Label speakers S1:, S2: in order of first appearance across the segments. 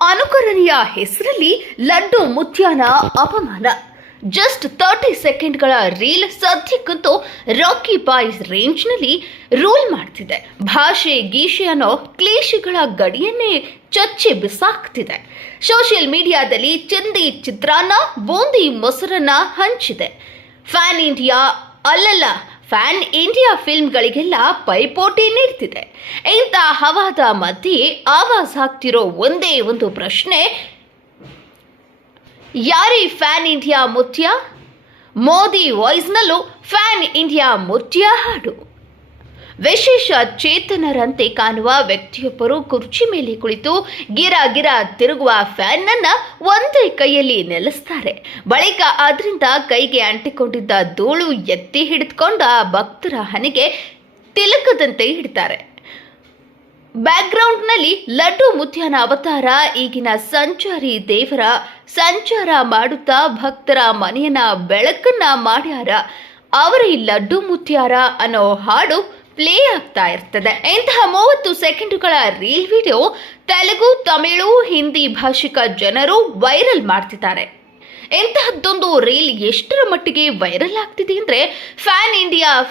S1: ಅನುಕರಣೀಯ ಹೆಸರಲ್ಲಿ ಲಡ್ಡು ಮುತ್ಯಾನ ಅಪಮಾನ. ಜಸ್ಟ್ ತರ್ಟಿ ಸೆಕೆಂಡ್ಗಳ ರೀಲ್ ಸದ್ಯಕ್ಕಂತೂ ರಾಕಿ ಬಾಯ್ಸ್ ರೇಂಜ್ನಲ್ಲಿ ರೂಲ್ ಮಾಡ್ತಿದೆ. ಭಾಷೆ ಗೀಷೆ ಅನ್ನೋ ಕ್ಲೇಶಗಳ ಗಡಿಯನ್ನೇ ಚಚ್ಚಿ ಬಿಸಾಕ್ತಿದೆ. ಸೋಷಿಯಲ್ ಮೀಡಿಯಾದಲ್ಲಿ ಚಿಂದಿ ಚಿತ್ರಾನ್ನ, ಬೂಂದಿ ಮೊಸರನ್ನ ಹಂಚಿದೆ. ಫ್ಯಾನ್ ಇಂಡಿಯಾ ಅಲ್ಲಲ್ಲ ಫ್ಯಾನ್ ಇಂಡಿಯಾ ಫಿಲ್ಮ್ಗಳಿಗೆಲ್ಲ ಪೈಪೋಟಿ ನೀಡ್ತಿದೆ. ಇಂಥ ಹವಾದ ಮಧ್ಯೆ ಆವಾಜ್ ಆಗ್ತಿರೋ ಒಂದೇ ಒಂದು ಪ್ರಶ್ನೆ. ಯಾರಿ ಫ್ಯಾನ್ ಇಂಡಿಯಾ ಮುತ್ಯ? ಮೋದಿ ವಾಯ್ಸ್ನಲ್ಲೂ ಫ್ಯಾನ್ ಇಂಡಿಯಾ ಮುತ್ಯ ಹಾಡು. ವಿಶೇಷ ಚೇತನರಂತೆ ಕಾಣುವ ವ್ಯಕ್ತಿಯೊಬ್ಬರು ಕುರ್ಚಿ ಮೇಲೆ ಕುಳಿತು ಗಿರ ಗಿರ ತಿರುಗುವ ಫ್ಯಾನ್ ಅನ್ನ ಒಂದೇ ಕೈಯಲ್ಲಿ ನೆಲೆಸ್ತಾರೆ. ಬಳಿಕ ಅದರಿಂದ ಕೈಗೆ ಅಂಟಿಕೊಂಡಿದ್ದ ಧೂಳು ಎತ್ತಿ ಹಿಡಿದುಕೊಂಡ ಭಕ್ತರ ಹನಿಗೆ ತಿಲಕದಂತೆ ಇಡ್ತಾರೆ ಬ್ಯಾಕ್ಗ್ರೌಂಡ್ನಲ್ಲಿ ಲಡ್ಡು ಮುತ್ಯನ ಅವತಾರ, ಈಗಿನ ಸಂಚಾರಿ ದೇವರ ಸಂಚಾರ ಮಾಡುತ್ತಾ ಭಕ್ತರ ಮನೆಯನ್ನ ಬೆಳಕನ್ನ ಮಾಡ್ಯಾರ. ಅವರ ಈ ಲಡ್ಡು ಮುತ್ಯಾರ ಅನ್ನೋ ಹಾಡು ಪ್ಲೇ ಆಗ್ತಾ ಇರ್ತದೆ. ಇಂತಹ ಮೂವತ್ತು ಸೆಕೆಂಡುಗಳ ರೀಲ್ ವಿಡಿಯೋ ತೆಲುಗು, ತಮಿಳು, ಹಿಂದಿ ಭಾಷಿಕ ಜನರು ವೈರಲ್ ಮಾಡ್ತಿದ್ದಾರೆ. ಇಂತಹದ್ದೊಂದು ರೀಲ್ ಎಷ್ಟರ ಮಟ್ಟಿಗೆ ವೈರಲ್ ಆಗ್ತಿದೆ ಅಂದ್ರೆ ಫ್ಯಾನ್ ಇಂಡಿಯಾ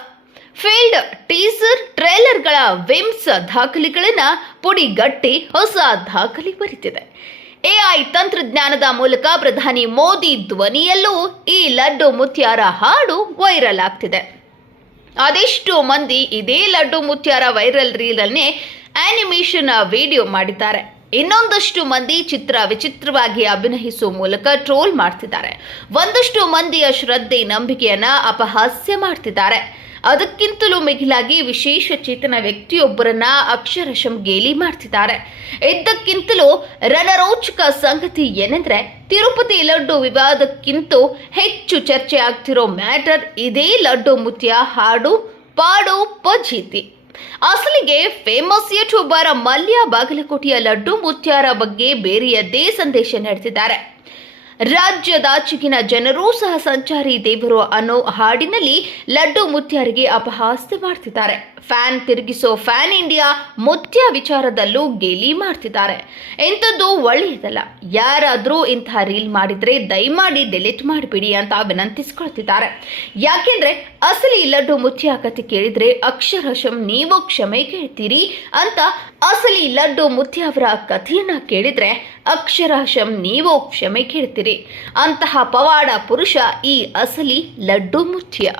S1: ಫೀಲ್ಡ್ ಟೀಸರ್ ಟ್ರೇಲರ್ಗಳ ವಿಮ್ಸ್ ದಾಖಲೆಗಳನ್ನು ಪುಡಿಗಟ್ಟಿ ಹೊಸ ದಾಖಲೆ ಬರೀತಿದೆ. ಎಐ ತಂತ್ರಜ್ಞಾನದ ಮೂಲಕ ಪ್ರಧಾನಿ ಮೋದಿ ಧ್ವನಿಯಲ್ಲೂ ಈ ಲಡ್ಡು ಮುತ್ಯಾರ ಹಾಡು ವೈರಲ್ ಆಗ್ತಿದೆ. ಅದೆಷ್ಟು ಮಂದಿ ಇದೇ ಲಡ್ಡು ಮುತ್ಯಾರ ವೈರಲ್ ರೀಲನ್ನೇ ಆನಿಮೇಷನ್ ವಿಡಿಯೋ ಮಾಡಿದ್ದಾರೆ. ಇನ್ನೊಂದಷ್ಟು ಮಂದಿ ಚಿತ್ರ ವಿಚಿತ್ರವಾಗಿ ಅಭಿನಯಿಸುವ ಮೂಲಕ ಟ್ರೋಲ್ ಮಾಡ್ತಿದ್ದಾರೆ. ಒಂದಷ್ಟು ಮಂದಿಯ ಶ್ರದ್ಧೆ ನಂಬಿಕೆಯನ್ನ ಅಪಹಾಸ್ಯ ಮಾಡ್ತಿದ್ದಾರೆ. ಅದಕ್ಕಿಂತಲೂ ಮಿಗಿಲಾಗಿ ವಿಶೇಷ ಚೇತನ ವ್ಯಕ್ತಿಯೊಬ್ಬರನ್ನ ಅಕ್ಷರಶಂ ಗೇಲಿ ಮಾಡ್ತಿದ್ದಾರೆ. ಇದ್ದಕ್ಕಿಂತಲೂ ರಣರೋಚಕ ಸಂಗತಿ ಏನೆಂದ್ರೆ ತಿರುಪತಿ ಲಡ್ಡು ವಿವಾದಕ್ಕಿಂತ ಹೆಚ್ಚು ಚರ್ಚೆ ಆಗ್ತಿರೋ ಮ್ಯಾಟರ್ ಇದೇ ಲಡ್ಡು ಮುತ್ಯ, ಹಾಡು, ಪಾಡು, ಪಜೀತಿ. ಅಸಲಿಗೆ ಫೇಮಸ್ ಯೂಟ್ಯೂಬರ್ ಮಲ್ಯ ಬಾಗಲಕೋಟೆಯ ಲಡ್ಡು ಮುತ್ಯಾರ ಬಗ್ಗೆ ಬೇರೆಯದ್ದೇ ಸಂದೇಶ ನೀಡ್ತಿದ್ದಾರೆ ರಾಜ್ಯದಾಚೆಗಿನ ಜನರೂ ಸಹ ಸಂಚಾರಿ ದೇವರು ಅನ್ನೋ ಹಾಡಿನಲ್ಲಿ ಲಡ್ಡು ಮುತ್ಯಾರಿಗೆ ಅಪಹಾಸ್ಯ ಮಾಡ್ತಿದ್ದಾರೆ. ಫ್ಯಾನ್ ತಿರುಗಿಸೋ ಫ್ಯಾನ್ ಇಂಡಿಯಾ ಮುತ್ಯ ವಿಚಾರದಲ್ಲೂ ಗೇಲಿ ಮಾಡ್ತಿದ್ದಾರೆ. ಇಂಥದ್ದು ಒಳ್ಳೆಯದಲ್ಲ. ಯಾರಾದರೂ ಇಂತಹ ರೀಲ್ ಮಾಡಿದ್ರೆ ದಯಮಾಡಿ ಡಿಲೀಟ್ ಮಾಡಿಬಿಡಿ ಅಂತ ವಿನಂತಿಸ್ಕೊಳ್ತಿದ್ದಾರೆ. ಯಾಕೆಂದ್ರೆ ಅಸಲಿ ಲಡ್ಡು ಮುತ್ಯ ಕಥೆ ಕೇಳಿದ್ರೆ ಅಕ್ಷರಶಂ ನೀವು ಕ್ಷಮೆ ಕೇಳ್ತೀರಿ ಅಂತ ಅಸಲಿ ಲಡ್ಡು ಮುತ್ಯ ಅವರ ಕಥೆಯನ್ನ ಕೇಳಿದ್ರೆ ಅಕ್ಷರಶಂ ನೀವು ಕ್ಷಮೆ ಕೇಳ್ತೀರಿ. ಅಂತಹ ಪವಾಡ ಪುರುಷ ಈ ಅಸಲಿ ಲಡ್ಡು ಮುತ್ಯ.